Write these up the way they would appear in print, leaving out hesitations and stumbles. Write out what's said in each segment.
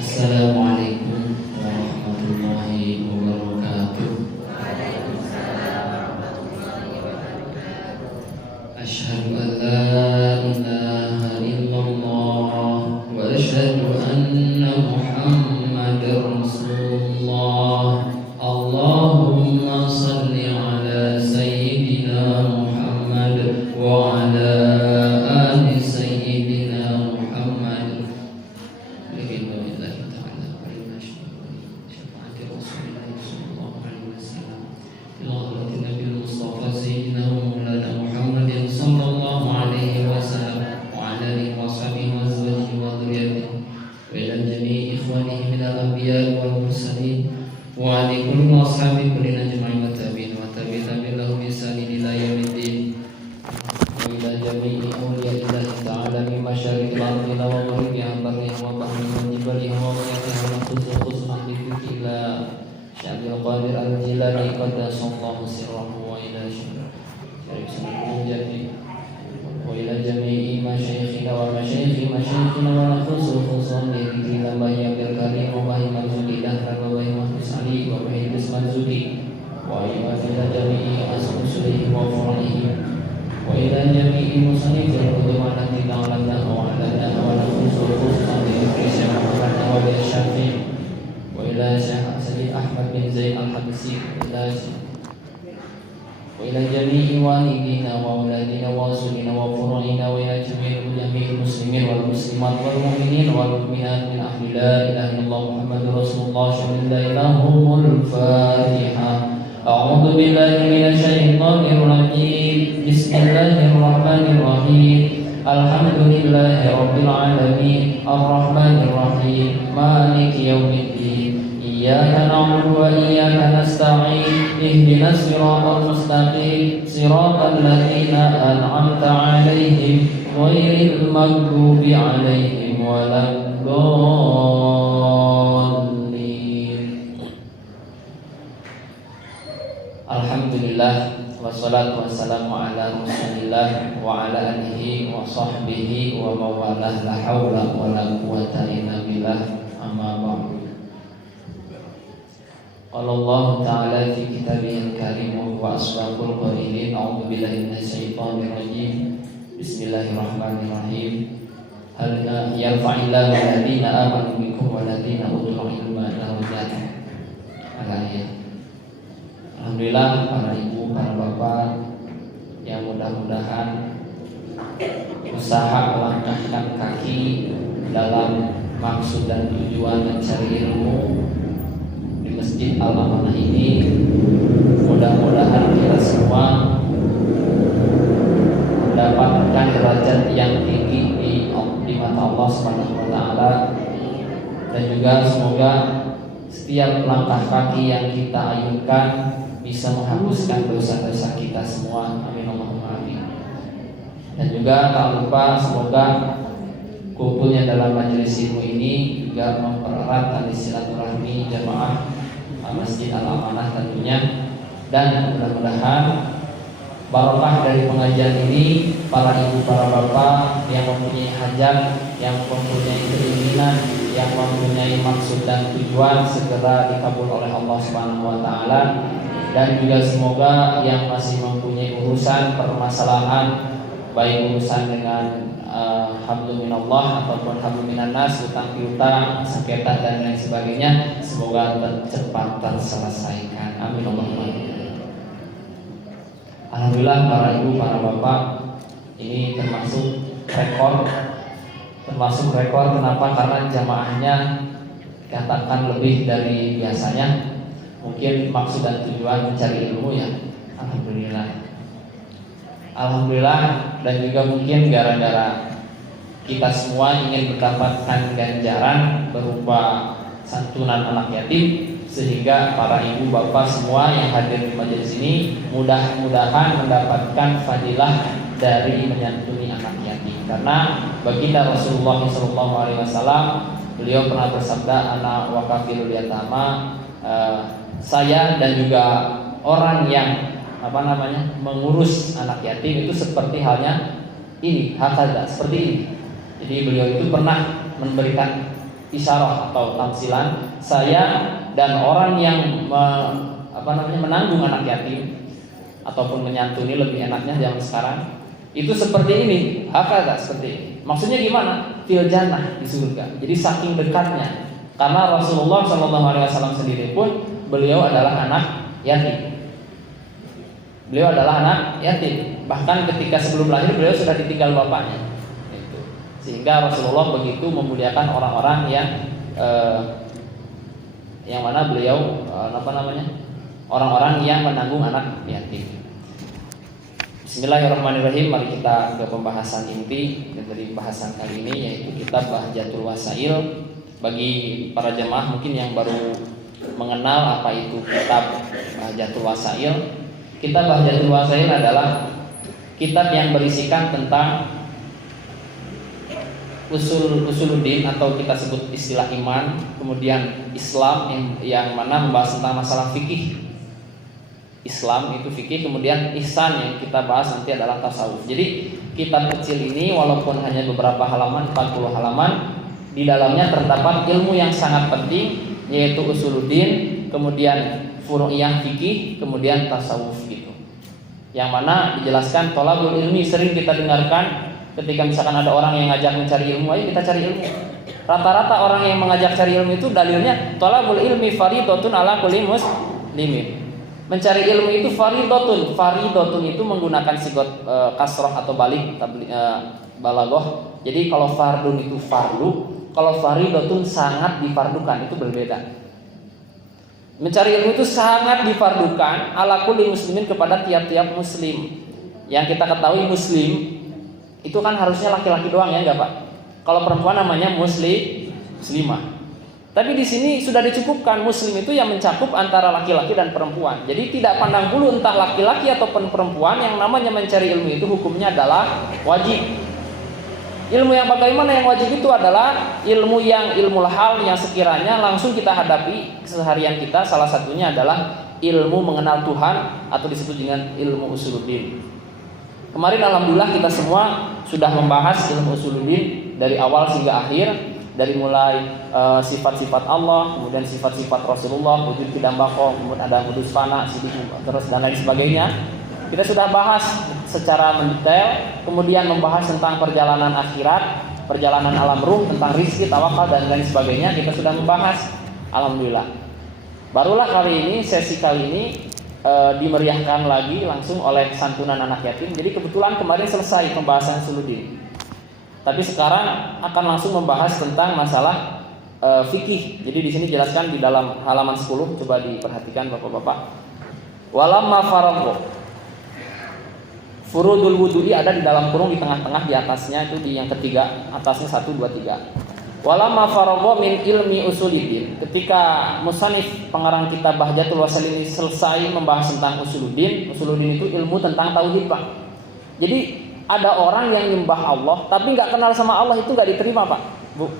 Assalamualaikum warahmatullahi wabarakatuh. Asyhadu an la ilaha illallah wa asyhadu anna Muhammadar Rasulullah. Allahumma shalli ala sayyidina Muhammad wa ala ali sayyidina Muhammad. Alhamdulillah wassalatu wassalamu ala Rasulillah wa ala alihi wa sahbihi wa mawalah, la haula wa la quwata illa billah, amma ba'du. Qala Allah ta'ala fi kitabihil karim wa huwa asdaqul qa'ilin. A'udzu billahi minasy syaithanir rajim. Bismillahirrahmanirrahim. Hal yarfa'illahu alladziina aamanu minkum walladziina utul ilma darajat. Al-ayat. Alhamdulillah para ibu, para bapak yang mudah-mudahan usaha melangkahkan kaki dalam maksud dan tujuan mencari ilmu di Masjid Al-Amanah ini, mudah-mudahan kita semua mendapatkan derajat yang tinggi di mata Allah Subhanahu wa taala, dan juga semoga setiap langkah kaki yang kita ayunkan bisa menghapuskan dosa-dosa kita semua. Amin Allahumma amin. Dan juga tak lupa semoga kumpulnya dalam majelis ilmu ini juga mempererat tali silaturahmi jamaah Masjid Al-Amanah tentunya. Dan mudah-mudahan barokah dari pengajian ini, para ibu, para bapak yang mempunyai hajat, yang mempunyai keinginan, yang mempunyai maksud dan tujuan segera dikabul oleh Allah Subhanahu wa taala. Dan juga semoga yang masih mempunyai urusan permasalahan, baik urusan dengan hablum minallah ataupun hablum minannas, utang piutang, sengketa dan lain sebagainya, semoga cepat terselesaikan. Amin Allahumma amin. Alhamdulillah para ibu, para bapak, ini termasuk rekor. Kenapa? Karena jamaahnya katakan lebih dari biasanya. Mungkin maksud dan tujuan mencari ilmu ya. Alhamdulillah. Dan juga mungkin gara-gara kita semua ingin mendapatkan ganjaran berupa santunan anak yatim, sehingga para ibu bapak semua yang hadir di majelis ini mudah-mudahan mendapatkan fadilah dari menyantuni anak yatim. Karena baginda Rasulullah SAW, beliau pernah bersabda, ana wa kafilul yatama, saya dan juga orang yang mengurus anak yatim itu seperti halnya ini, hakada, seperti ini. Jadi beliau itu pernah memberikan isyarah atau tamsilan, saya dan orang yang menanggung anak yatim ataupun menyantuni, lebih enaknya zaman sekarang, itu seperti ini, hakada seperti ini. Maksudnya gimana? Fil jannah, di surga. Jadi saking dekatnya. Karena Rasulullah SAW sendiri pun beliau adalah anak yatim. Beliau adalah anak yatim. Bahkan ketika sebelum lahir beliau sudah ditinggal bapaknya. Sehingga Rasulullah begitu memuliakan orang-orang yang mana beliau orang-orang yang menanggung anak yatim. Bismillahirrahmanirrahim. Mari kita ke pembahasan inti dari bahasan kali ini, yaitu kitab Bahjatul Wasail. Bagi para jemaah mungkin yang baru mengenal apa itu kitab Bahjatul Wasail, kitab Bahjatul Wasail adalah kitab yang berisikan tentang usuluddin atau kita sebut istilah iman, kemudian Islam yang mana membahas tentang masalah fikih. Islam itu fikih, kemudian ihsan yang kita bahas nanti adalah tasawuf. Jadi kitab kecil ini walaupun hanya beberapa halaman, 40 halaman, di dalamnya terdapat ilmu yang sangat penting, yaitu usuluddin, kemudian furu'iyah fikih, kemudian tasawuf gitu. Yang mana dijelaskan thalabul ilmi, sering kita dengarkan ketika misalkan ada orang yang ngajak mencari ilmu, ayo kita cari ilmu. Rata-rata orang yang mengajak cari ilmu itu dalilnya thalabul ilmi fardhatun ala kulli muslimin. Mencari ilmu itu fardhatun. Fardhatun itu menggunakan sigot kasroh atau balik balaghah. Jadi kalau fardun itu fardu, kalau fardhatun sangat difardukan, itu berbeda. Mencari ilmu itu sangat difardukan ala kulli muslimin, kepada tiap-tiap muslim. Yang kita ketahui muslim itu kan harusnya laki-laki doang, ya enggak Pak? Kalau perempuan namanya muslimah. Tapi di sini sudah dicukupkan, muslim itu yang mencakup antara laki-laki dan perempuan. Jadi tidak pandang bulu entah laki-laki ataupun perempuan, yang namanya mencari ilmu itu hukumnya adalah wajib. Ilmu yang bagaimana yang wajib itu adalah ilmu hal yang sekiranya langsung kita hadapi keseharian kita. Salah satunya adalah ilmu mengenal Tuhan atau disebut dengan ilmu usuluddin. Kemarin alhamdulillah kita semua sudah membahas ilmu usuluddin dari awal hingga akhir. Dari mulai sifat-sifat Allah, kemudian sifat-sifat Rasulullah, wujud tidak bako, kemudian ada hudus fana, sidik, terus dan lain sebagainya. Kita sudah bahas secara mendetail, kemudian membahas tentang perjalanan akhirat, perjalanan alam ruh, tentang rizki, tawakal dan lain sebagainya. Kita sudah membahas, alhamdulillah. Barulah kali ini, sesi kali ini dimeriahkan lagi langsung oleh santunan anak yatim. Jadi kebetulan kemarin selesai pembahasan usuluddin. Tapi sekarang akan langsung membahas tentang masalah fikih. Jadi di sini jelaskan di dalam halaman 10, coba diperhatikan Bapak-bapak. Walamma faragha. Furudul wudu'i ada di dalam kurung di tengah-tengah, di atasnya itu di yang ketiga, atasnya 1 2 3. Walamma faragha min ilmi usuluddin. Ketika musannif pengarang kitab Bahjatul Wasail ini selesai membahas tentang usuluddin. Usuluddin itu ilmu tentang tauhid, Pak. Jadi ada orang yang nyembah Allah tapi nggak kenal sama Allah, itu nggak diterima Pak, Bu.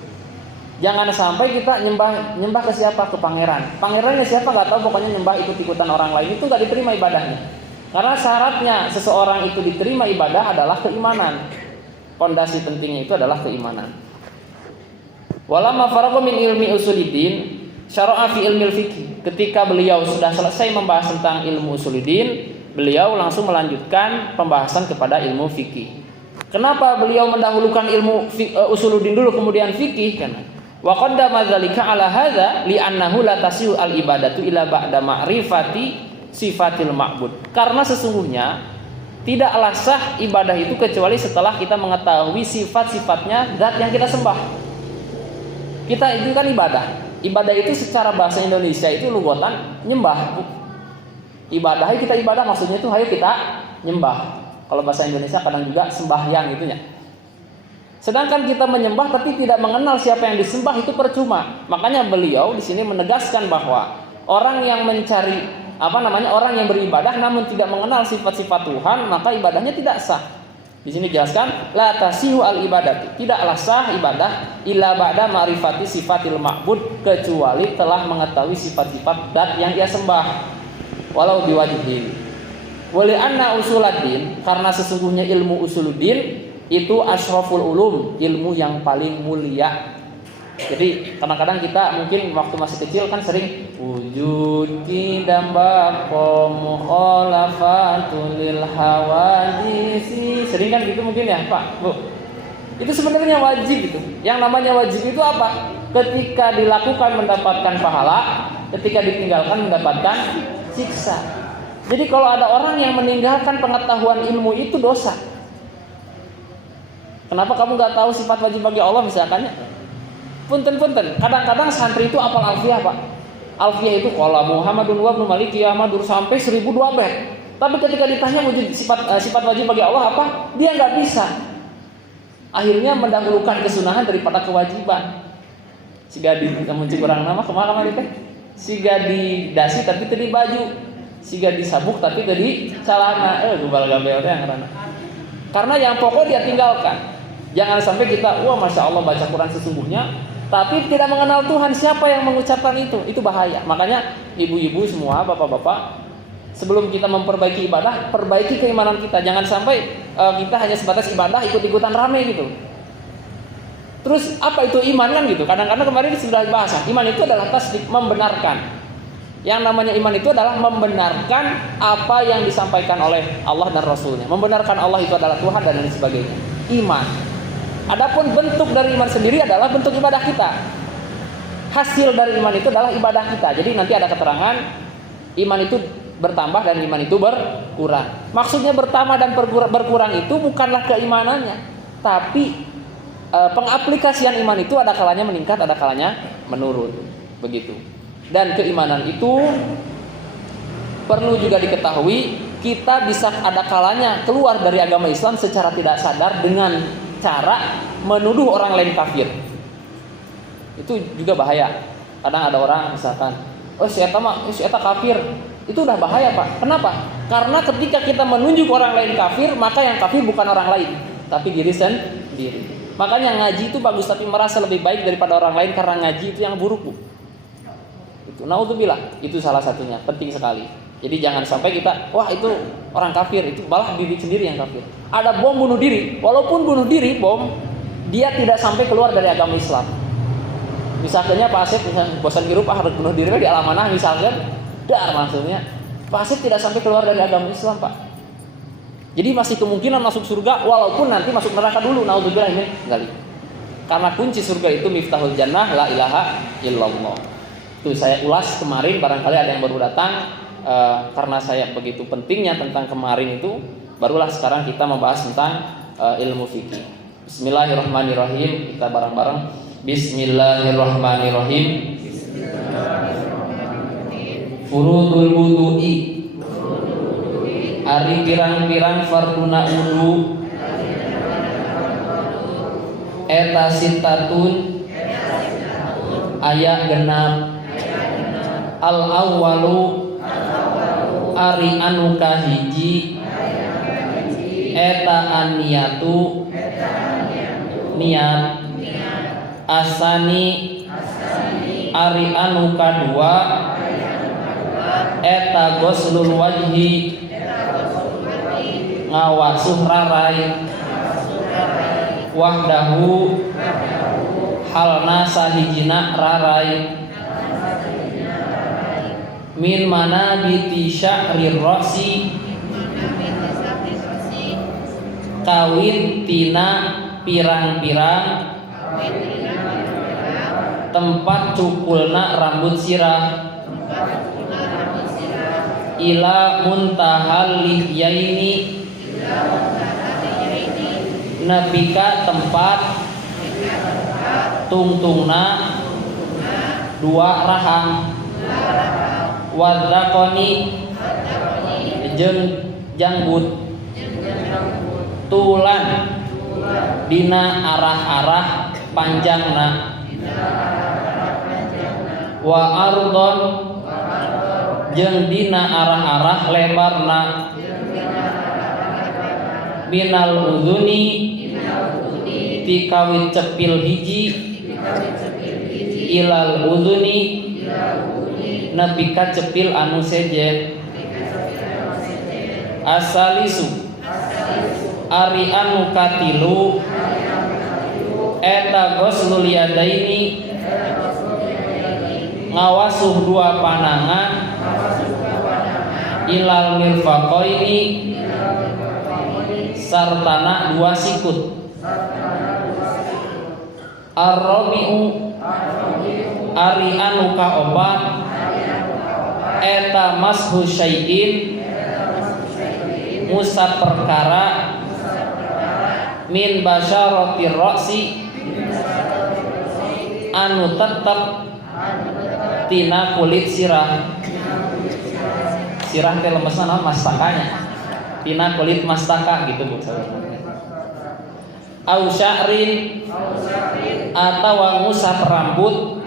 Jangan sampai kita nyembah ke siapa? Ke pangeran. Pangerannya siapa nggak tahu, pokoknya nyembah ikut-ikutan orang lain, itu nggak diterima ibadahnya. Karena syaratnya seseorang itu diterima ibadah adalah keimanan. Pondasi pentingnya itu adalah keimanan. Walamma faragha min ilmi usuluddin syara'a fi ilmil fiqh. Ketika beliau sudah selesai membahas tentang ilmu usuluddin, beliau langsung melanjutkan pembahasan kepada ilmu fikih. Kenapa beliau mendahulukan ilmu usuluddin dulu kemudian fikih? Karena wa qaddama dzalika ala hadza li'annahu la tasihu al ibadatu illa ba'da ma'rifati sifatil ma'bud. Karena sesungguhnya tidaklah sah ibadah itu kecuali setelah kita mengetahui sifat-sifatnya zat yang kita sembah. Kita itu kan ibadah. Ibadah itu secara bahasa Indonesia itu lugatan nyembah. Ibadah, kita ibadah maksudnya itu hayo kita nyembah. Kalau bahasa Indonesia kadang juga sembahyang itunya. Sedangkan kita menyembah tapi tidak mengenal siapa yang disembah, itu percuma. Makanya beliau di sini menegaskan bahwa orang yang mencari orang yang beribadah namun tidak mengenal sifat-sifat Tuhan, maka ibadahnya tidak sah. Di sini jelaskan la tasihu al ibadat. Tidaklah sah ibadah illa ba'da ma'rifati sifatil ma'bud, kecuali telah mengetahui sifat-sifat zat yang ia sembah. Walau biwajibin. Wali anna usuluddin, karena sesungguhnya ilmu usuluddin itu asyraful ulum, ilmu yang paling mulia. Jadi kadang-kadang kita mungkin waktu masih kecil kan sering wujud kidam bako mukhalafatul lil hawadisi. Sering kan gitu mungkin ya, Pak, Bu. Itu sebenarnya wajib itu. Yang namanya wajib itu apa? Ketika dilakukan mendapatkan pahala, ketika ditinggalkan mendapatkan siksa. Jadi kalau ada orang yang meninggalkan pengetahuan ilmu itu dosa. Kenapa kamu nggak tahu sifat wajib bagi Allah misalkannya? Punten. Kadang-kadang santri itu apal alfiyah, Pak. Alfiyah itu qala Muhammadun wa ibnu Maliki Ahmadur sampai 1002 bait. Tapi ketika ditanya wujud sifat wajib bagi Allah apa? Dia nggak bisa. Akhirnya mendahulukan kesunahan daripada kewajiban. Siga di muncul kurang nama kemana teh? Siga di dasi tapi tadi baju. Siga di sabuk tapi tadi celana. Gubal gabel teh ngaranna. Karena yang pokok dia tinggalkan. Jangan sampai kita, wah masya Allah baca Quran sesungguhnya, tapi tidak mengenal Tuhan. Siapa yang mengucapkan itu bahaya. Makanya ibu-ibu semua, bapak-bapak, sebelum kita memperbaiki ibadah, perbaiki keimanan kita. Jangan sampai kita hanya sebatas ibadah ikut-ikutan rame gitu. Terus apa itu iman kan gitu? Kadang-kadang kemarin sudah dibahas. Iman itu adalah tasdik, membenarkan. Yang namanya iman itu adalah membenarkan apa yang disampaikan oleh Allah dan Rasulnya. Membenarkan Allah itu adalah Tuhan dan lain sebagainya. Iman. Adapun bentuk dari iman sendiri adalah bentuk ibadah kita. Hasil dari iman itu adalah ibadah kita. Jadi nanti ada keterangan iman itu bertambah dan iman itu berkurang. Maksudnya bertambah dan berkurang itu bukanlah keimanannya, tapi pengaplikasian iman itu ada kalanya meningkat, ada kalanya menurun. Begitu. Dan keimanan itu perlu juga diketahui, kita bisa ada kalanya keluar dari agama Islam secara tidak sadar dengan cara menuduh orang lain kafir. Itu juga bahaya. Kadang ada orang misalkan, si eta kafir. Itu udah bahaya, Pak. Kenapa? Karena ketika kita menunjuk orang lain kafir, maka yang kafir bukan orang lain, tapi diri sendiri. Makanya ngaji itu bagus, tapi merasa lebih baik daripada orang lain karena ngaji itu yang buruk, Bu. Itu naudzubillah, itu salah satunya, penting sekali. Jadi jangan sampai kita, wah itu orang kafir, itu malah diri sendiri yang kafir. Ada bom bunuh diri, walaupun bunuh diri bom, dia tidak sampai keluar dari agama Islam. Misalnya Pak Asep, bosan hirup harus bunuh diri di alam manah misalkan, dar maksudnya Pak Asep tidak sampai keluar dari agama Islam, Pak. Jadi masih kemungkinan masuk surga, walaupun nanti masuk neraka dulu. Naudzubillah ini kali. Karena kunci surga itu miftahul jannah, la ilaha illallah. Itu saya ulas kemarin, barangkali ada yang baru datang. Karena saya begitu pentingnya tentang kemarin itu, barulah sekarang kita membahas tentang ilmu fikih. Bismillahirrahmanirrahim. Kita bareng-bareng. Bismillahirrahmanirrahim. Furudul wudu'i, ari pirang-pirang farduna wudu, eta sitatun, aya genap. Al awwalu, ari anu kahiji, eta aniyatu, niat. Asani, ari anu kadua, eta ghuslul wajhi, ngawasuh rarai. Wahdahu, halna sahijina rarai. Min manabiti sya'rir ra'si, kawin tina pirang-pirang tempat cukulna rambut sirah. Ila muntahal lihyaini, nepika tempat tungtungna dua rahang. Wadakoni, jeung janggut. Tulan, dina arah-arah panjangna. Wa ardon, jeung dina arah-arah lebarna. Minal udhuni, ti kawit cepil hiji. Ilal udhuni, nepika cepil anu sejen. Asalisu, ari anu katilu, eta ghuslul yadaini, ngawasuh dua panangan ilal mirfaqaini sartana dua sikut. Ar-rabi'u ari anu kaopat eta mashu syai'in musa perkara min basyaratir ra'si anu tetep tina kulit sirah. Sirah teh lemesna naon mastakanya. Tina kulit mastaka gitu Bu saudara. Au sya'rin atawa ngusap rambut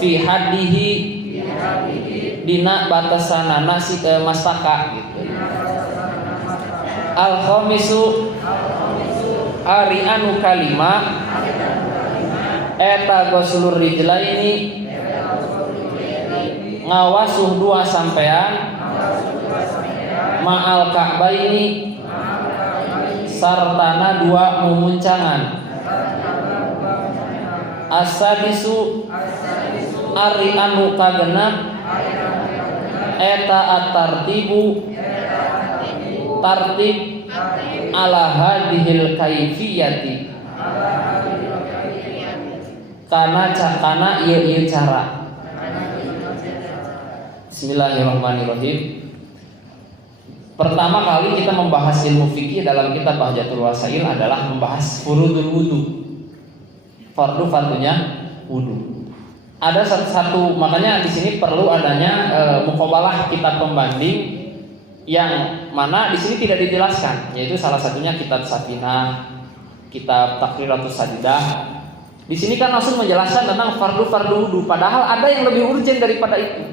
fi hadihi dina batasanana si mastaka gitu. Al khamisu ari anu kalima eta goslur rijlaini ngawasuh dua sampean ma'al ka'baini sartana dua mumuncangan. As-sadisu ari anu kagenap eta at-tartibu tartib ala hadhil kaifiyati kana ieu cara. Bismillahirrahmanirrahim. Pertama kali kita membahas ilmu fikih dalam kitab Bahjatul Wasail adalah membahas furudul wudu. Fardu-fardunya wudu. Ada satu makanya di sini perlu adanya muqabalah kitab pembanding yang mana di sini tidak dijelaskan, yaitu salah satunya kitab Safinah, kitab Takriratus Sadidah. Di sini kan langsung menjelaskan tentang fardu-fardu wudu, padahal ada yang lebih urgent daripada itu.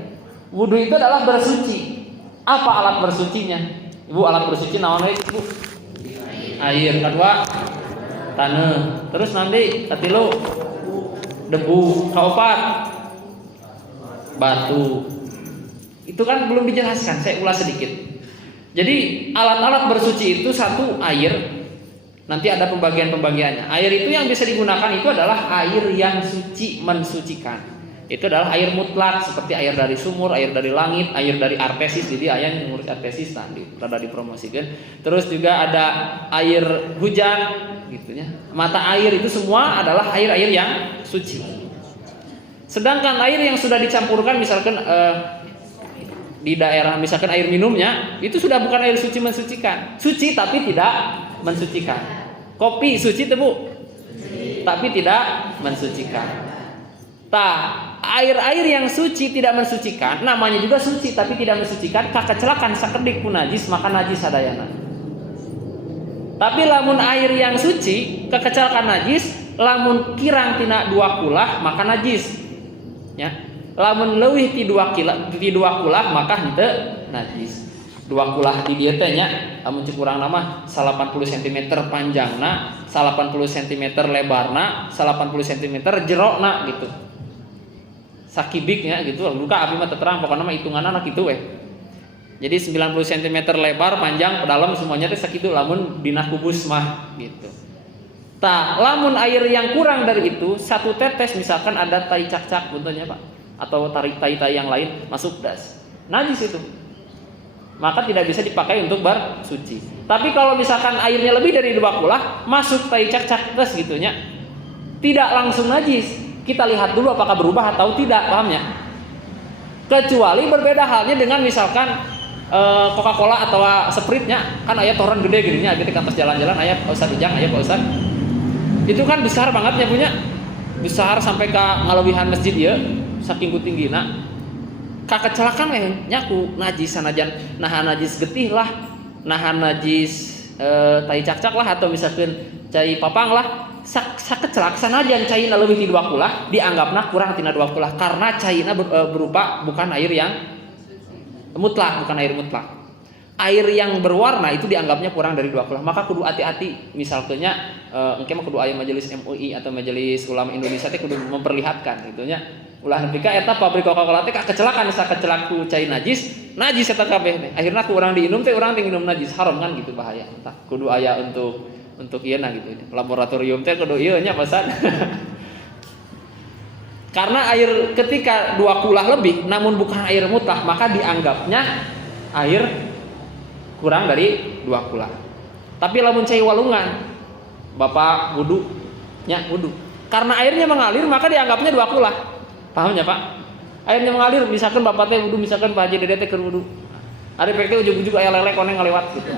Wudu itu adalah bersuci. Apa alat bersucinya? Ibu, alat bersuci naon we, Ibu? Air. Kedua, taneuh. Terus nanti katilu debu. Kaopat, batu. Itu kan belum dijelaskan, saya ulas sedikit. Jadi alat-alat bersuci itu satu air. Nanti ada pembagian-pembagiannya. Air itu yang bisa digunakan itu adalah air yang suci, mensucikan. Itu adalah air mutlak seperti air dari sumur, air dari langit, air dari artesis. Jadi ayah yang ngurus artesis tadi rada dipromosikan. Terus juga ada air hujan gitu ya. Mata air itu semua adalah air-air yang suci. Sedangkan air yang sudah dicampurkan misalkan di daerah misalkan air minumnya itu sudah bukan air suci mensucikan. Suci tapi tidak mensucikan. Kopi suci tuh Bu? Tapi tidak mensucikan. Air-air yang suci tidak mensucikan, namanya juga suci tapi tidak mensucikan, kakecelakan sakedik pun najis, maka najis sadayana. Tapi lamun air yang suci, kekecelakan najis, lamun kirang tina dua kulah, maka najis. Ya. Lamun leuwih ti dua kulah, maka henteu najis. Dua kulah di dieu teh nya, lamun cek urang nama 80 cm panjangna, 80 cm lebarna, 80 cm jerona gitu. Sakibiknya gitu, luka abi mah terang pokoknya mah hitunganna anak itu weh. Jadi 90 cm lebar, panjang, ke dalam semuanya teh sakitu lamun dina kubus mah gitu. Lamun air yang kurang dari itu, satu tetes misalkan ada tai cak-cak bentuknya Pak, atau tai-tai yang lain masuk das. Najis itu. Maka tidak bisa dipakai untuk bersuci. Tapi kalau misalkan airnya lebih dari 2 kulah, masuk tai cak-cak das gitunya. Tidak langsung najis. Kita lihat dulu apakah berubah atau tidak, pahamnya? Kecuali berbeda halnya dengan misalkan Coca-Cola atau Sprite-nya, kan aya toren gede gininya, ketika atas jalan-jalan aya Pak Ustaz Ujang, aya Pak Ustaz. Itu kan besar banget ya punya. Besar sampai ke ngalewihan masjid ya, saking kutinggina. Kakecelakan nyaku najis sanajan nahan najis getih lah, nahan najis tai cak-cak lah, atau misalkan cai papang lah. Sakecelak sanajan caina leuwih ti 2 kulah dianggapna kurang tina 2 kulah karena caina berupa bukan air yang mutlak, bukan air mutlak. Air yang berwarna itu dianggapnya kurang dari 2 kulah. Maka kudu hati-hati. Misalnya engke mah kudu aya majelis MUI atau majelis ulama Indonesia teh kudu memperlihatkan gitu nya. Ulah nepi ka eta pabrik Coca-Cola teh kecelakaan sakecelak ku cai najis eta kabeh teh. Akhirna ku urang diinum teh urang teh minum najis, haram kan gitu, bahaya. Kudu aya untuk ieu na gitu. Laboratorium teh kudu ieu nya pesan. Karena air ketika 2 kulah lebih namun bukan air mutlak, maka dianggapnya air kurang dari 2 kulah. Tapi lamun cai walungan, Bapak wudu, nya wudu. Karena airnya mengalir maka dianggapnya 2 kulah. Paham ya, Pak? Airnya mengalir, misalkan Bapak teh wudu, misalkan Pak Haji Dede teh keur wudu. Ari pek teh ujug-ujug aya lele koneng ngalewat gitu.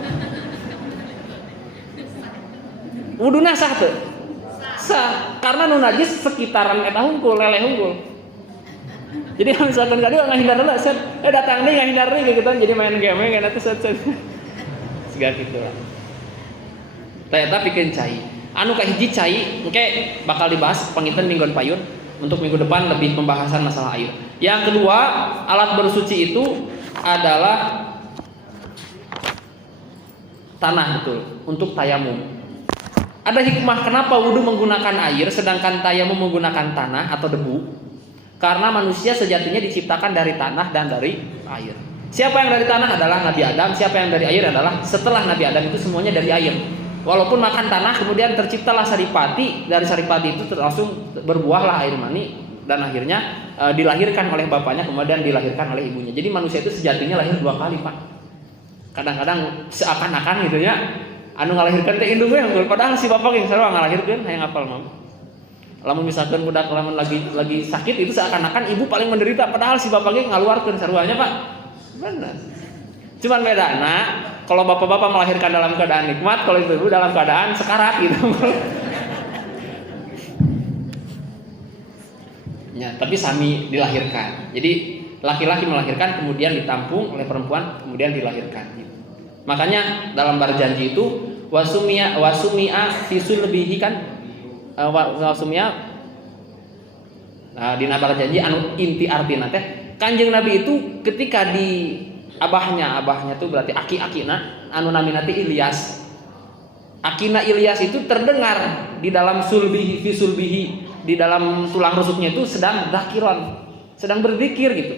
Wuduna sah teu? Sah, karena nu najis sekitaran eta hungkul, lele hungkul. Jadi misalkan kadi ngahindar heula, set datang deui ngahindar deui gitu kan, jadi main game kana teh set. Siga kitu lah. Tah eta pikeun cai. Anu kahiji cai engke bakal dibahas panginten minggon payun. Untuk minggu depan lebih pembahasan masalah air. Yang kedua, alat bersuci itu adalah tanah, betul, untuk tayamum. Ada hikmah kenapa wudhu menggunakan air sedangkan tayamum menggunakan tanah atau debu? Karena manusia sejatinya diciptakan dari tanah dan dari air. Siapa yang dari tanah adalah Nabi Adam, siapa yang dari air adalah setelah Nabi Adam, itu semuanya dari air. Walaupun makan tanah kemudian terciptalah saripati, dari saripati itu langsung berbuahlah air mani dan akhirnya dilahirkan oleh bapaknya kemudian dilahirkan oleh ibunya. Jadi manusia itu sejatinya lahir 2 kali, Pak. Kadang-kadang seakan-akan gitu ya, anu ngalahirkan teh indung we unggul, padahal si bapak yang sarua ngalahirkeun hayang apal mah. Lamun misalkan budak lamun lagi sakit itu seakan-akan ibu paling menderita, padahal si bapak ge ngaluarkeun saruanya, Pak. Benar. Cuman bedana kalau bapak-bapak melahirkan dalam keadaan nikmat, kalau ibu dalam keadaan sekarat gitu. Ya, tapi sami dilahirkan. Jadi laki-laki melahirkan kemudian ditampung oleh perempuan kemudian dilahirkan. Makanya dalam berjanji itu wasumia fisul lebihi kan wasumia dina berjanji anu inti artina teh Kanjeng Nabi itu ketika di abahnya itu berarti aki-akina anu namina teh Ilyas. Akina Ilyas itu terdengar di dalam sulbihi fi sulbihi, di dalam tulang rusuknya itu sedang zakiron, sedang berzikir gitu.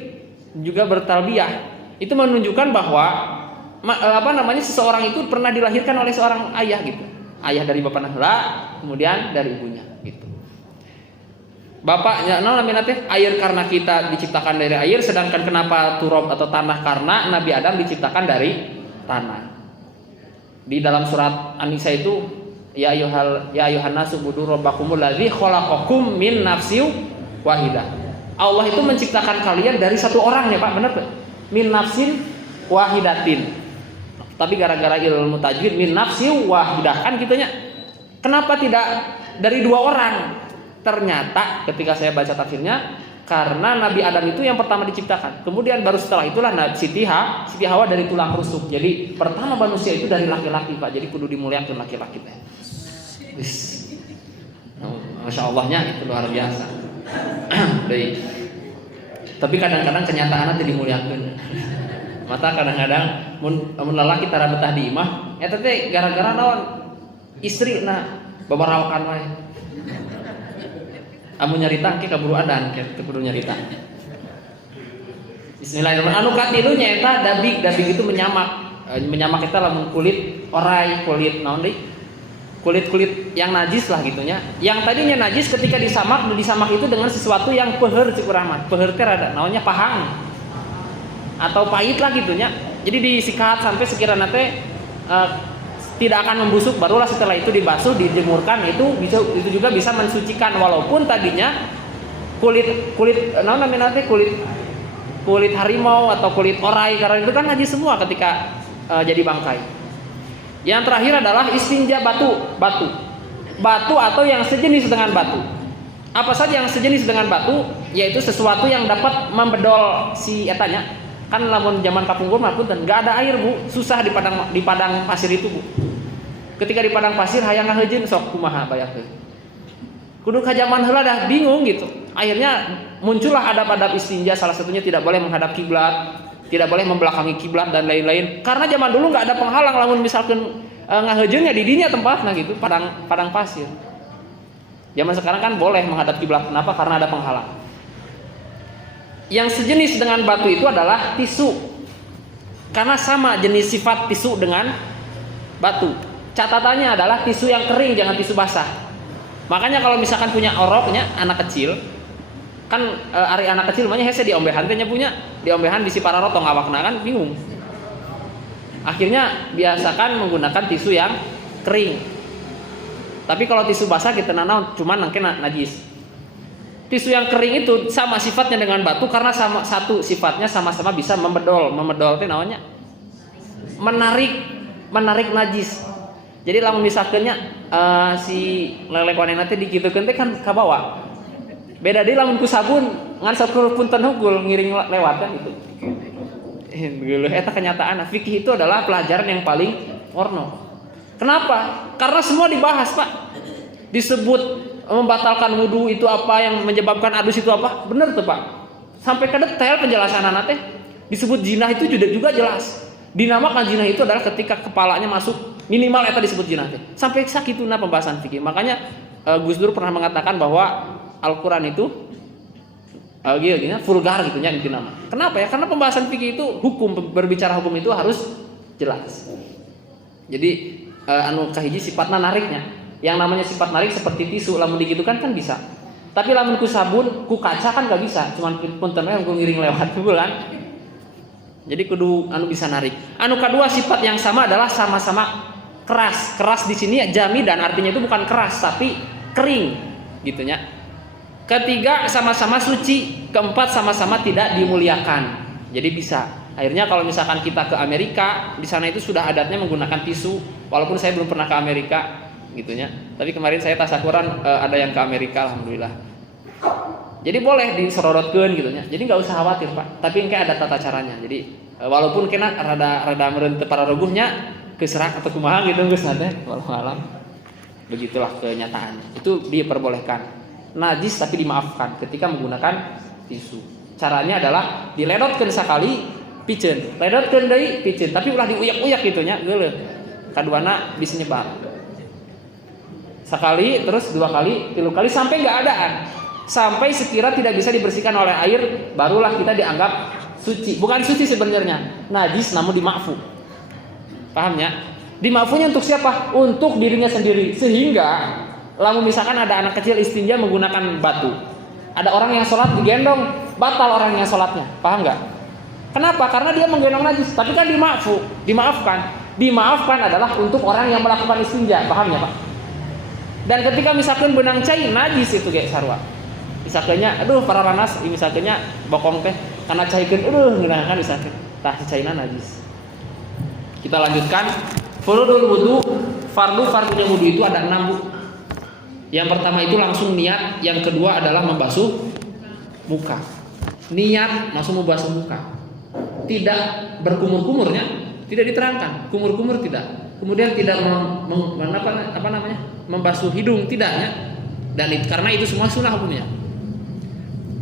Juga bertalbiyah. Itu menunjukkan bahwa seseorang itu pernah dilahirkan oleh seorang ayah gitu. Ayah dari bapak nahla, kemudian dari ibunya gitu. Bapaknya namanya teh air karena kita diciptakan dari air, sedangkan kenapa turab atau tanah karena Nabi Adam diciptakan dari tanah. Di dalam surat An-Nisa itu ya ayyuhan nasu budu rabbakumul ladzi khalaqakum min nafsin wahidah. Allah itu menciptakan kalian dari satu orang ya Pak, benar tuh? Min nafsin wahidatin. Tapi gara-gara ilmu tajwid min nafsin wahidah kan gitunya. Kenapa tidak dari 2 orang? Ternyata ketika saya baca tafsirnya, karena Nabi Adam itu yang pertama diciptakan. Kemudian baru setelah itulah Siti Hawa dari tulang rusuk. Jadi pertama manusia itu dari laki-laki Pak. Jadi kudu dimuliakan laki-laki teh. Masya Allahnya itu luar biasa. Baik. Tapi kadang-kadang kenyataannya tidak dimuliakan. Mata kadang-kadang mun lalaki tara betah di imah, eta teh gara-gara naon? Istri babarawakan wae. Amun nyarita ke kaburu adan, ke kudu nyarita. Bismillahirrahmanirrahim. Anu katilunya eta dabig itu menyamak. Menyamak eta lamun kulit orai, kulit naon deui? Kulit yang najis lah gitunya. Yang tadinya najis ketika disamak itu dengan sesuatu yang peuheur cik urang mah. Peuheur teh rada naonnya pahang. Atau pahit lah gitunya. Jadi disikat sampai sekiranya teh tidak akan membusuk, barulah setelah itu dibasuh, dijemurkan, itu juga bisa mensucikan walaupun tadinya kulit naon namanya teh kulit harimau atau kulit orai, karena itu kan najis semua ketika jadi bangkai. Yang terakhir adalah istinja batu atau yang sejenis dengan batu. Apa saja yang sejenis dengan batu? Yaitu sesuatu yang dapat membedol si etanya. Kan lamun zaman kapungkur mah punten enggak ada air Bu, susah di padang pasir itu Bu. Ketika di padang pasir hayang ngahejeun sok kumaha bayakeun. Kudu ka zaman heula dah bingung gitu. Akhirnya muncullah adab-adab istinja, salah satunya tidak boleh menghadap kiblat, tidak boleh membelakangi kiblat dan lain-lain. Karena zaman dulu enggak ada penghalang lamun misalkan ngahejeunnya di dinya tempatna gitu, padang pasir. Zaman sekarang kan boleh menghadap kiblat. Kenapa? Karena ada penghalang. Yang sejenis dengan batu itu adalah tisu. Karena sama jenis sifat tisu dengan batu. Catatannya adalah tisu yang kering, jangan tisu basah. Makanya kalau misalkan punya oroknya anak kecil, Kan ari anak kecil mah hese diombehan teh nya punya, diombehan di si pararotong awakna kan bingung. Akhirnya biasakan menggunakan tisu yang kering. Tapi kalau tisu basah kita nanaon cuman nangke najis. Tisu yang kering itu sama sifatnya dengan batu karena sama satu sifatnya sama-sama bisa membedol. Membedol itu namanya menarik najis. Jadi lamun misalkannya si lelekoanena teh dikitukeun teh kan ka bawah. Beda deui lamun ku sabun ngan sakur punten hukul ngiring lewat kan itu. Geuleuh eta kenyataan. Fikih itu adalah pelajaran yang paling orno. Kenapa? Karena semua dibahas, Pak. Disebut membatalkan wudu itu apa, yang menyebabkan adus itu apa, bener tuh Pak. Sampai ke detail penjelasan anak teh. Disebut jinah itu juga jelas. Dinamakan jinah itu adalah ketika kepalanya masuk, minimal eta disebut jinah teh. Sampai sakituna pembahasan fikih. Makanya Gus Dur pernah mengatakan bahwa Al-Qur'an itu gini vulgar gitu nya inti nama. Kenapa ya? Karena pembahasan fikih itu hukum, berbicara hukum itu harus jelas. Jadi anu kahiji sifatna nariknya. Yang namanya sifat narik seperti tisu, lamun digitukan kan bisa. Tapi lamun ku sabun, ku kaca kan gak bisa. Cuman punten we ku ngiring lewat dulu kan. Jadi kudu anu bisa narik. Anu kedua sifat yang sama adalah sama-sama keras. Keras di sini jami dan artinya itu bukan keras tapi kering gitunya. Ketiga sama-sama suci, keempat sama-sama tidak dimuliakan. Jadi bisa. Akhirnya kalau misalkan kita ke Amerika, di sana itu sudah adatnya menggunakan tisu. Walaupun saya belum pernah ke Amerika gitunya. Tapi kemarin saya tasakuran ada yang ke Amerika alhamdulillah. Jadi boleh disorotkeun gitunya. Jadi enggak usah khawatir, Pak. Tapi engke ada tata caranya. Jadi walaupun kena rada meureun teu pararoguhnya keserak atau kumaha gitu geus teh wallahu alam. Begitulah kenyataannya. Itu diperbolehkan. Najis tapi dimaafkan ketika menggunakan tisu. Caranya adalah diledotkeun sakali piceun. Ledotkeun deui piceun, tapi ulah diuyak-uyak gitunya geuleuh. Kaduana bisa nyebar. Sekali, terus 2 kali, 3 kali sampai nggak adaan, sampai sekira tidak bisa dibersihkan oleh air, barulah kita dianggap suci. Bukan suci sebenarnya, najis namun dimaafu. Pahamnya? Dimaafunya untuk siapa? Untuk dirinya sendiri. Sehingga, lalu misalkan ada anak kecil istinja menggunakan batu, ada orang yang sholat digendong, batal orang yang sholatnya. Paham nggak? Kenapa? Karena dia menggendong najis. Tapi kan dimaafkan. Dimaafkan adalah untuk orang yang melakukan istinja. Paham ya, Pak? Dan ketika misalkan benang cai najis itu kayak sarua. Misalkannya aduh para ranas misalkannya bokong teh karena caikeun ngeunaheun misalkan tah caina najis. Kita lanjutkan fardul wudu. Fardunya wudu itu ada 6, Bu. Yang pertama itu langsung niat, yang kedua adalah membasuh muka. Niat langsung membasuh muka. Tidak berkumur-kumurnya, tidak diterangkan. Kumur-kumur tidak. Kemudian tidak membasuh hidung tidaknya, dan karena itu semua sunnah hukumnya.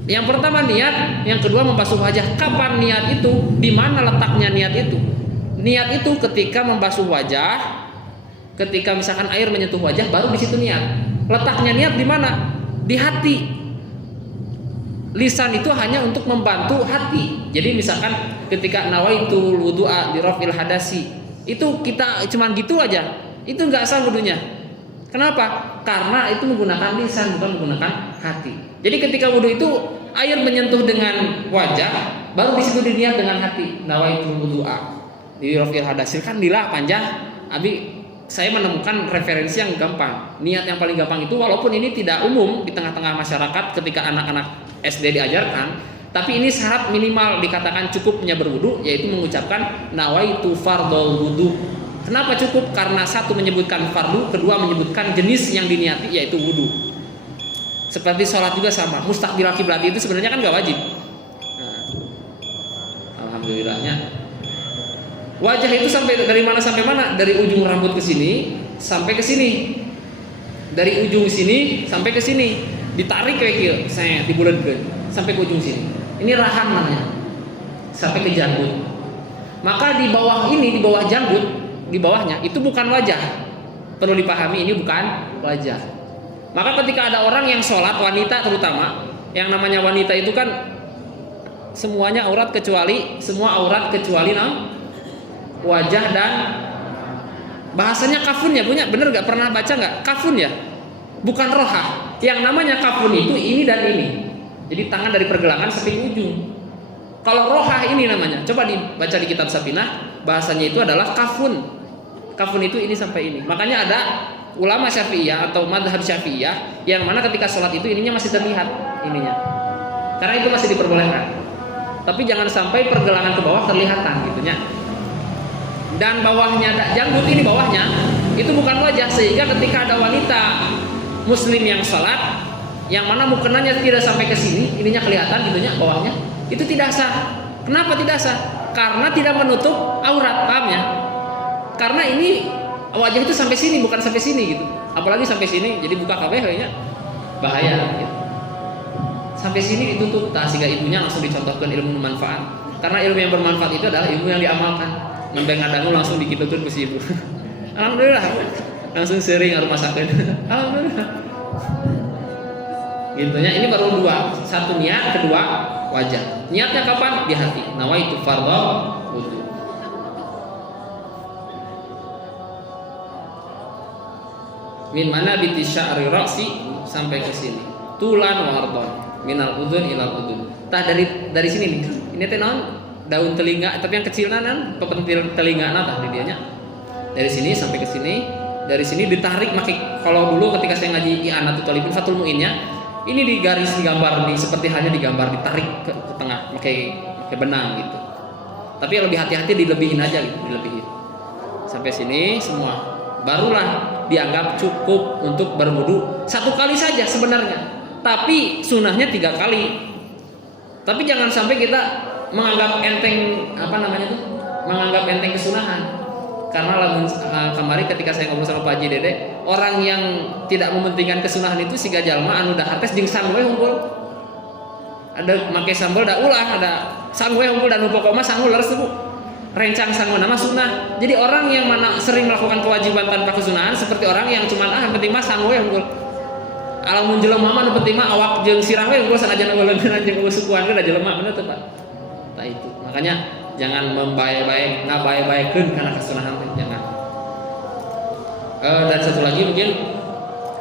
Yang pertama niat, yang kedua membasuh wajah. Kapan niat itu? Di mana letaknya niat itu? Niat itu ketika membasuh wajah, ketika misalkan air menyentuh wajah, baru di situ niat. Letaknya niat di mana? Di hati. Lisan itu hanya untuk membantu hati. Jadi misalkan ketika nawaitul wudu'a li raf'il hadasi, itu kita cuman gitu aja, itu nggak sah wudunya. Kenapa? Karena itu menggunakan lisan bukan menggunakan hati. Jadi ketika wudu itu air menyentuh dengan wajah, baru di situ diniat dengan hati. Nawaitul wudu'a di raf'il hadasil kan lila panjang. Abi saya menemukan referensi yang gampang. Niat yang paling gampang itu walaupun ini tidak umum di tengah-tengah masyarakat ketika anak-anak SD diajarkan. Tapi ini syarat minimal dikatakan cukupnya berwudu, yaitu mengucapkan nawaitu fardhul wudu. Kenapa cukup? Karena satu menyebutkan fardu, kedua menyebutkan jenis yang diniati yaitu wudu. Seperti sholat juga sama. Mustaqbil kiblat itu sebenarnya kan gak wajib. Nah, alhamdulillahnya. Wajah itu sampai dari mana sampai mana? Dari ujung rambut ke sini sampai ke sini. Dari ujung sini sampai ke sini. Ditarik kayak gitu, saya dibulatkan sampai ke ujung sini. Ini rahang namanya. Sampai ke janggut. Maka di bawah ini, di bawah janggut, di bawahnya itu bukan wajah. Perlu dipahami ini bukan wajah. Maka ketika ada orang yang sholat, wanita terutama, yang namanya wanita itu kan semuanya aurat kecuali wajah dan bahasanya kafun ya, punya bener gak? Pernah baca gak? Kafun ya, bukan roha. Yang namanya kafun itu ini dan ini. Jadi tangan dari pergelangan sampai ujung. Kalau rohah ini namanya, coba dibaca di kitab Safinah, bahasanya itu adalah kafun. Kafun itu ini sampai ini. Makanya ada ulama Syafi'iyah atau madhab Syafi'iyah yang mana ketika sholat itu ininya masih terlihat ininya. Karena itu masih diperbolehkan. Tapi jangan sampai pergelangan ke bawah terlihatan gitunya. Dan bawahnya janggut ini bawahnya itu bukan wajah, sehingga ketika ada wanita muslim yang sholat yang mana mukenanya tidak sampai ke sini, ininya kelihatan gitunya bawahnya, itu tidak sah. Kenapa tidak sah? Karena tidak menutup aurat, paham ya? Karena ini wajah itu sampai sini bukan sampai sini gitu. Apalagi sampai sini jadi buka kabeh kayaknya bahaya gitu. Sampai sini ditutup, sehingga ibunya langsung dicontohkan ilmu manfaat. Karena ilmu yang bermanfaat itu adalah ilmu yang diamalkan. Nembeng ngadangu langsung dikitutun ku si ibu. Alhamdulillah. Langsung sering harus masakin. Alhamdulillah. Gitunya, ini baru dua. Satu niat, kedua wajah. Niatnya kapan? Di hati. Nawaitu fardhu wudu. Min mana biti sya'ri ra'si sampai ke sini. Tulan wardon. Minal udhun ilal udhun. Tah dari sini nih. Ini teh naon? Daun telinga, tapi yang kecil nanan, pepentil telinga tah di dianya. Dari sini sampai ke sini. Dari sini ditarik makai, kalau dulu ketika saya ngaji I'anatul Talibin Fathul Mu'innya, ini digaris digambar seperti halnya digambar ditarik ke tengah pakai benang gitu. Tapi lebih hati-hati dilebihin aja gitu, dilebihin. Sampai sini semua. Barulah dianggap cukup untuk berwudu satu kali saja sebenarnya. Tapi sunahnya 3 kali. Tapi jangan sampai kita menganggap enteng menganggap enteng kesunahan. Karena kemarin ketika saya ngobrol sama Pak Haji Dede, orang yang tidak mementingkan kesunahan itu siga jalma anu dahates jeung sangwe unggul. Ada make sambal da ulah, ada sangwe unggul dan pokoknya sangwe leres tuh. Rencang sangwe nama sunnah. Jadi orang yang mana sering melakukan kewajiban tanpa kesunahan seperti orang yang cuma yang penting mah sangwe unggul. Alamun jelema mah nu penting mah awak jeung sirah we unggul sanajan euleun jeung sukuan ge da jelema bener teh Pak. Tah itu. Makanya jangan ngabae-baekeun karena kesunahan jangan. Dan satu lagi mungkin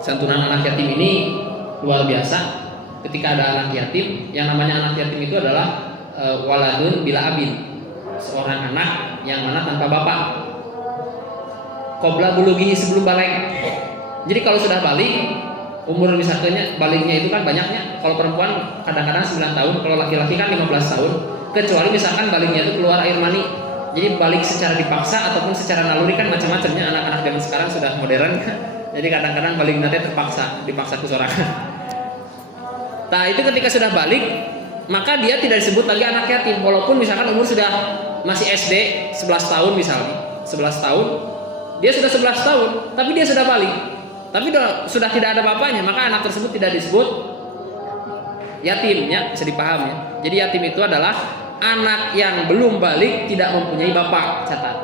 santunan anak yatim ini luar biasa. Ketika ada anak yatim, yang namanya anak yatim itu adalah waladun bila abin, seorang anak yang mana tanpa bapak. Qabla bulughihi, sebelum balik. Jadi kalau sudah balik, umur misalnya baliknya itu kan banyaknya. Kalau perempuan kadang-kadang 9 tahun, kalau laki-laki kan 15 tahun. Kecuali misalkan baliknya itu keluar air mani, jadi balik secara dipaksa ataupun secara naluri kan macam-macamnya. Anak-anak zaman sekarang sudah modern, jadi kadang-kadang balik nanti dipaksa ke sorangan. Nah itu ketika sudah balik, maka dia tidak disebut lagi anak yatim, walaupun misalkan umur sudah masih SD 11 tahun misalnya, 11 tahun, dia sudah 11 tahun, tapi dia sudah balik, tapi sudah tidak ada bapaknya, maka anak tersebut tidak disebut yatim, ya bisa dipahami ya. Jadi yatim itu adalah anak yang belum balik, tidak mempunyai bapak, catat.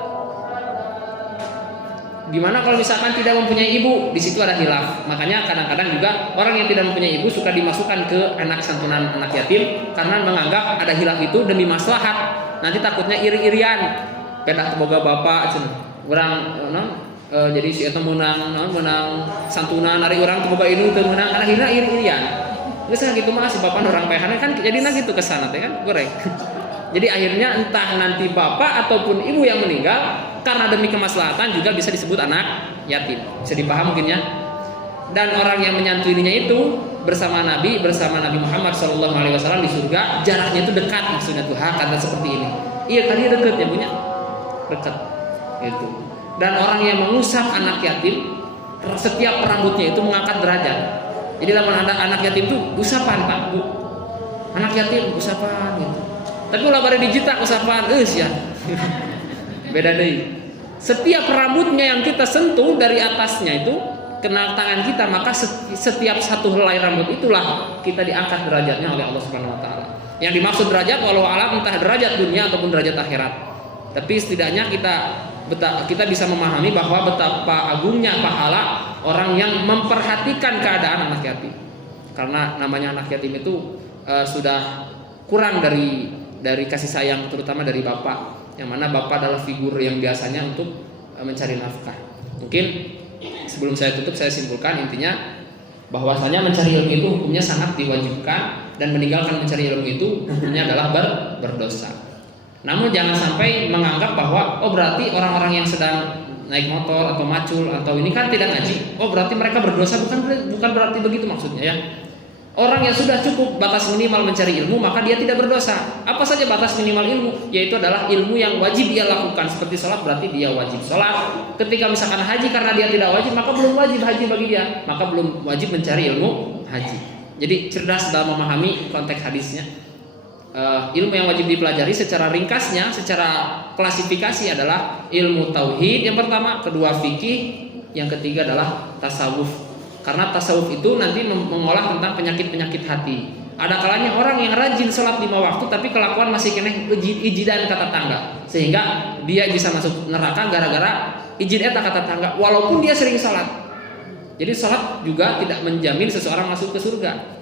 Gimana kalau misalkan tidak mempunyai ibu? Di situ ada khilaf. Makanya kadang-kadang juga orang yang tidak mempunyai ibu suka dimasukkan ke anak santunan anak yatim karena menganggap ada khilaf itu demi maslahat. Nanti takutnya iri-irian. Pedah boga bapak, orang jadi si eta menang santunan hari orang boga ini teu menang, akhirnya iri-irian. Geus gitu mah si bapak orang pehan kan jadinya gitu kesana teh kan goreng. Jadi akhirnya entah nanti bapak ataupun ibu yang meninggal karena demi kemaslahatan juga bisa disebut anak yatim. Bisa dipaham mungkin ya. Dan orang yang menyantuininya itu bersama Nabi Muhammad SAW di surga, jaraknya itu dekat, maksudnya tuh kata seperti ini. Iya tadi dekat ya punya dekat gitu. Dan orang yang mengusap anak yatim, setiap rambutnya itu mengangkat derajat. Jadi dalam anak yatim itu usapan Pak Bu. Anak yatim usapan gitu. Tapi kalau pada digital usapan, ya beda deh. Setiap rambutnya yang kita sentuh dari atasnya itu kena tangan kita, maka setiap satu helai rambut itulah kita diangkat derajatnya oleh Allah Subhanahu Wa Taala. Yang dimaksud derajat walau alam entah derajat dunia ataupun derajat akhirat. Tapi setidaknya kita bisa memahami bahwa betapa agungnya pahala orang yang memperhatikan keadaan anak yatim. Karena namanya anak yatim itu sudah kurang dari kasih sayang, terutama dari bapak, yang mana bapak adalah figur yang biasanya untuk mencari nafkah. Mungkin sebelum saya tutup, saya simpulkan intinya bahwasanya mencari ilmu itu hukumnya sangat diwajibkan dan meninggalkan mencari ilmu itu hukumnya adalah berdosa. Namun jangan sampai menganggap bahwa oh berarti orang-orang yang sedang naik motor atau macul atau ini kan tidak ngaji, oh berarti mereka berdosa. Bukan berarti begitu maksudnya ya. Orang yang sudah cukup batas minimal mencari ilmu, maka dia tidak berdosa. Apa saja batas minimal ilmu? Yaitu adalah ilmu yang wajib dia lakukan. Seperti sholat berarti dia wajib sholat. Ketika misalkan haji karena dia tidak wajib, maka belum wajib haji bagi dia, maka belum wajib mencari ilmu haji. Jadi cerdas dalam memahami konteks hadisnya. Ilmu yang wajib dipelajari secara ringkasnya, secara klasifikasi adalah ilmu tauhid yang pertama, kedua fikih, yang ketiga adalah tasawuf. Karena tasawuf itu nanti mengolah tentang penyakit-penyakit hati. Ada kalanya orang yang rajin sholat 5 waktu tapi kelakuan masih kena ijidan kata tangga, sehingga dia bisa masuk neraka gara-gara ijid eta kata tangga walaupun dia sering sholat. Jadi sholat juga tidak menjamin seseorang masuk ke surga.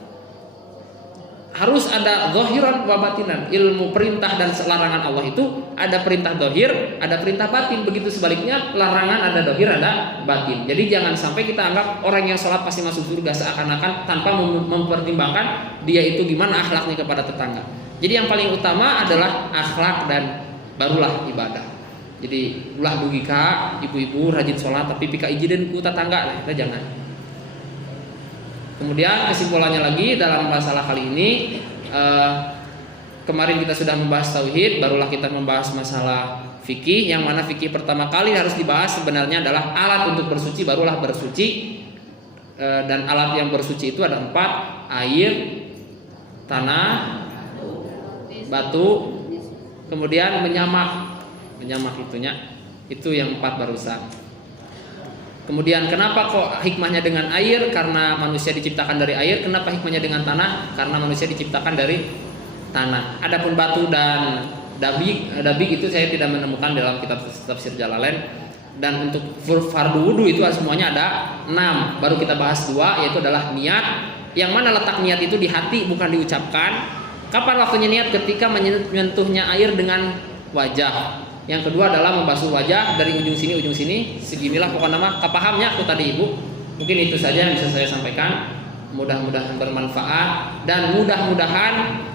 Harus ada zahiran wa batinan. Ilmu perintah dan larangan Allah itu ada perintah zahir, ada perintah batin. Begitu sebaliknya, larangan ada zahir, ada batin. Jadi jangan sampai kita anggap orang yang sholat pasti masuk surga seakan-akan tanpa mempertimbangkan dia itu gimana akhlaknya kepada tetangga. Jadi yang paling utama adalah akhlak dan barulah ibadah. Jadi ulah dugika ibu-ibu rajin sholat tapi pika ijinin ku tetangga, nah, jangan. Kemudian kesimpulannya lagi dalam masalah kali ini, kemarin kita sudah membahas tauhid, barulah kita membahas masalah fikih. Yang mana fikih pertama kali harus dibahas sebenarnya adalah alat untuk bersuci, barulah bersuci. Dan alat yang bersuci itu ada 4: air, tanah, batu, kemudian menyamak itunya. Itu yang 4 barusan. Kemudian kenapa kok hikmahnya dengan air? Karena manusia diciptakan dari air. Kenapa hikmahnya dengan tanah? Karena manusia diciptakan dari tanah. Adapun batu dan dabik itu saya tidak menemukan dalam kitab tafsir Jalalain. Dan untuk fardu wudu itu semuanya ada 6. Baru kita bahas 2, yaitu adalah niat. Yang mana letak niat itu di hati, bukan diucapkan. Kapan waktunya niat? Ketika menyentuhnya air dengan wajah. Yang kedua adalah membasuh wajah dari ujung sini, seginilah pokoknya nama kepahamnya aku tadi ibu. Mungkin itu saja yang bisa saya sampaikan. Mudah-mudahan bermanfaat dan mudah-mudahan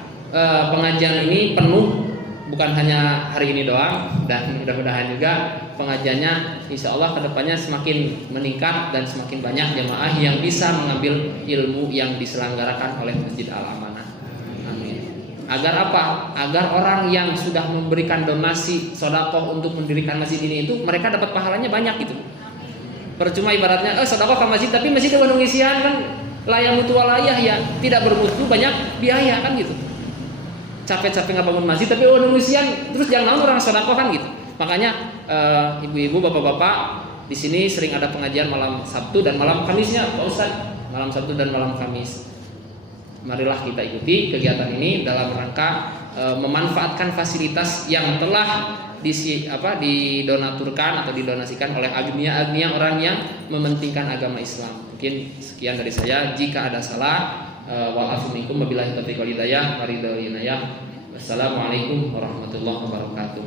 pengajian ini penuh, bukan hanya hari ini doang, dan mudah-mudahan juga pengajiannya insya Allah kedepannya semakin meningkat dan semakin banyak jamaah yang bisa mengambil ilmu yang diselenggarakan oleh Masjid Al-Amanah. Agar apa? Agar orang yang sudah memberikan donasi sedekah untuk mendirikan masjid ini itu mereka dapat pahalanya banyak gitu. Percuma ibaratnya sedekah ke masjid tapi masjid ke Bandung isian kan layak mutu walayah ya, tidak bermutu banyak biaya kan gitu. Capek-capek ngebangun masjid tapi Bandung isian terus jangan orang sedekah kan gitu. Makanya ibu-ibu, bapak-bapak di sini sering ada pengajian malam Sabtu dan malam Kamisnya, Pak Ustadz. Malam Sabtu dan malam Kamis. Marilah kita ikuti kegiatan ini dalam rangka memanfaatkan fasilitas yang telah didonaturkan atau didonasikan oleh agnia orang yang mementingkan agama Islam. Mungkin sekian dari saya. Jika ada salah, wa'afu minkum wabillahi taufiq wal hidayah. Wassalamualaikum warahmatullahi wabarakatuh.